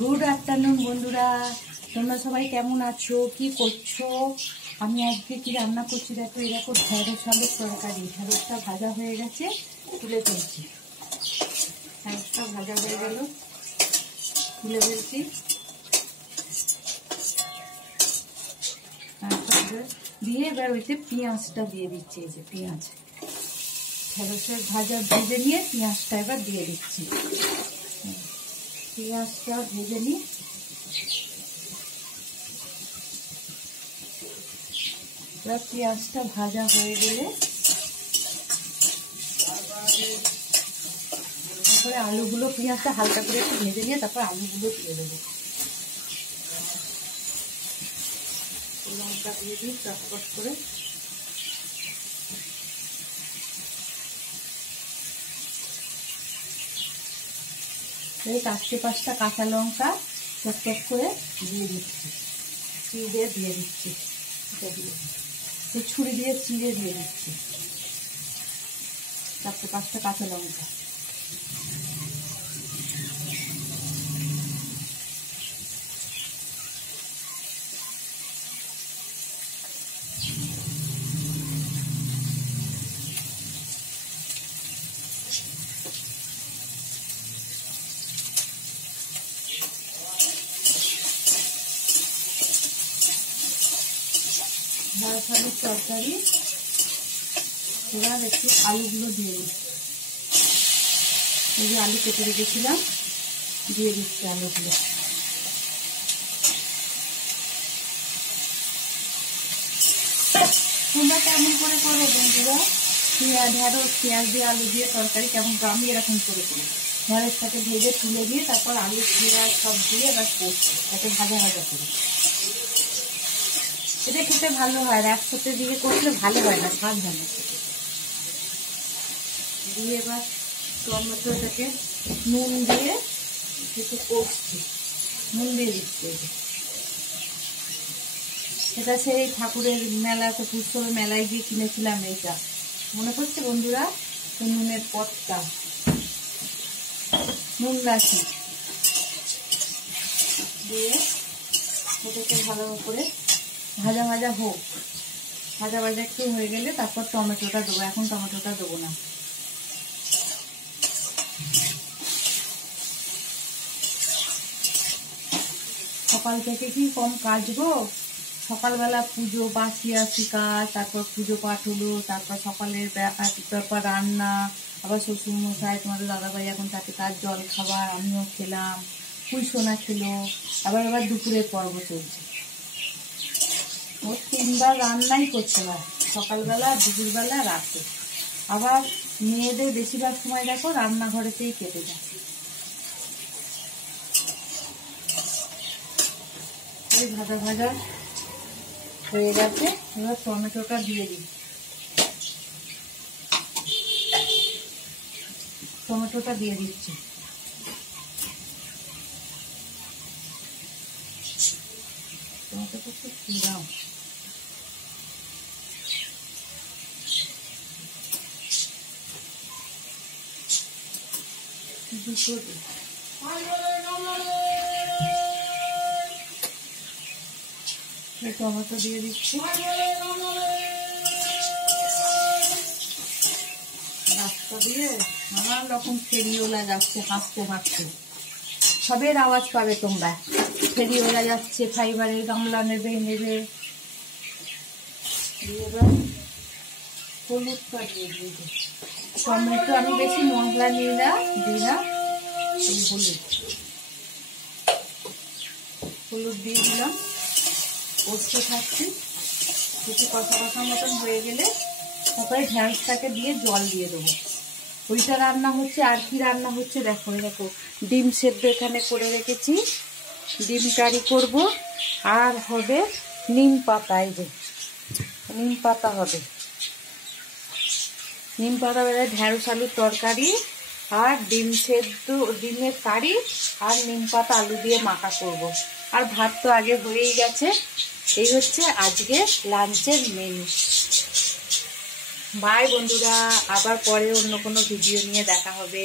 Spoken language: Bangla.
গুড আফটারনুন বন্ধুরা, তোমরা সবাই কেমন আছো, কি করছো? আমি আজকে কি রান্না করছি দেখো। এই দেখো ঢেঁড়স আলুর তরকারি। ঢেঁড়সটা ভাজা হয়ে গেছে, তুলে ফেলছি। ঢেঁড়সটা ভাজা হয়ে গেল, তুলে ফেলছি। দিয়ে এবার ওইতে পেঁয়াজটা দিয়ে দিচ্ছি। এই যে পেঁয়াজ, ঢেঁড়সের ভাজা ভেজে নিয়ে পেঁয়াজটা এবার দিয়ে দিচ্ছি। পেঁয়াজটা ভেজে নিই। এবার পেঁয়াজটা ভাজা হয়ে গেলে তারপরে আলুগুলো, পেঁয়াজটা হালকা করে একটু ভেজে নিয়ে তারপর আলুগুলো দিয়ে দেবো। লঙ্কা দিয়ে দিই চটপট করে। এই 4-5টা কাঁচা লঙ্কা চটপট করে দিয়ে দিচ্ছি, চিড়ে দিয়ে দিচ্ছি। ছুরি দিয়ে চিড়ে দিয়ে দিচ্ছি 4-5টা কাঁচা লঙ্কা। ঢেঁড়স আলুর তরকারি। এবার একটু আলুগুলো দিয়ে দিচ্ছি। এই যে আলু কেটে রেখেছিলাম, দিয়ে দিচ্ছি আলুগুলো। তোমরা কেমন করে করো বন্ধুরা? ঢেঁড়স পেঁয়াজ দিয়ে আলু দিয়ে তরকারি কেমন করে? আমি এরকম করে করি। ঢেঁড়সটাকে ভেজে তুলে দিয়ে তারপর আলু পেঁয়াজ সব দিয়ে এবার করছি, তাকে ভাজা ভাজা করি। এটা খেতে ভালো হয়, একসাথে দিয়ে করলে ভালো হয় না, স্বাদ হয় না। দিয়ে এবার টমেটোটাকে নুন দিয়ে একটু কষছি, নুন দিয়ে দিচ্ছি। এটা সেই ঠাকুরের মেলাতে, পুষ্কর মেলায় গিয়ে কিনেছিলাম এইটা, মনে করছে বন্ধুরা? নুনের পটটা, নুন রাখি দিয়ে ওটাকে ভালো করে ভাজা ভাজা হোক। ভাজা ভাজা একটু হয়ে গেলে তারপর টমেটোটা দেবো। এখন টমেটোটা দেবো না। সকাল থেকে কি কম কাজ গো? সকালবেলা পুজো, বাসি আসি কাজ, তারপর পুজো পাঠ হলো, তারপর সকালের তারপর রান্না, আবার শ্বশুর মশাই, তোমাদের দাদাভাই এখন তাকে তার জল খাবার, আমিও খেলাম, কুইসোনা খেলো, আবার দুপুরের পর্ব চলছে। ও 3বার রান্নাই করতে হয়, সকালবেলা, দুপুরবেলা, রাতে। আবার মেয়েদের বেশিরভাগ সময় দেখো রান্নাঘরেতেই কেটে যায়। এই ভাজা ভাজা হয়ে গেছে, এবার টমেটোটা দিয়ে দিই। টমেটোটা দিয়ে দিচ্ছি। টমেটোটা একটু দাও। টমেটো দিয়ে দিচ্ছি। রাস্তা দিয়ে নানান রকম ফেরিওলা যাচ্ছে, হাসতে হাসতে। সবের আওয়াজ পাবে তোমরা। ফেরিওলা যাচ্ছে, ফাইবারের গামলা নেবে। হলুদটা দিয়ে দিই। টমেটো আমি বেশি মশলা দিই না। হলুদ দিয়ে দিলাম, কষতে থাকছি। একটু কষা কষা মতন হয়ে গেলে তারপরে ঢেঁড়সটাকে দিয়ে জল দিয়ে দেবো। ওইটা রান্না হচ্ছে। আর কি রান্না হচ্ছে দেখো, দেখো ডিম সেদ্ধ এখানে করে রেখেছি, ডিম কারি করব। আর হবে নিম পাতা। এই যে নিম পাতা হবে, নিম পাতা বেলা ঢেঁড়স আলুর তরকারি আর ডিম সেদ্ধ, ডিমের কারি আর নিম পাতা আলু দিয়ে মাখা করব। আর ভাত তো আগে হয়েই গেছে। এই হচ্ছে আজকে লাঞ্চের মেনু। বাই বন্ধুরা, আবার পরে অন্য কোনো ভিডিও নিয়ে দেখা হবে।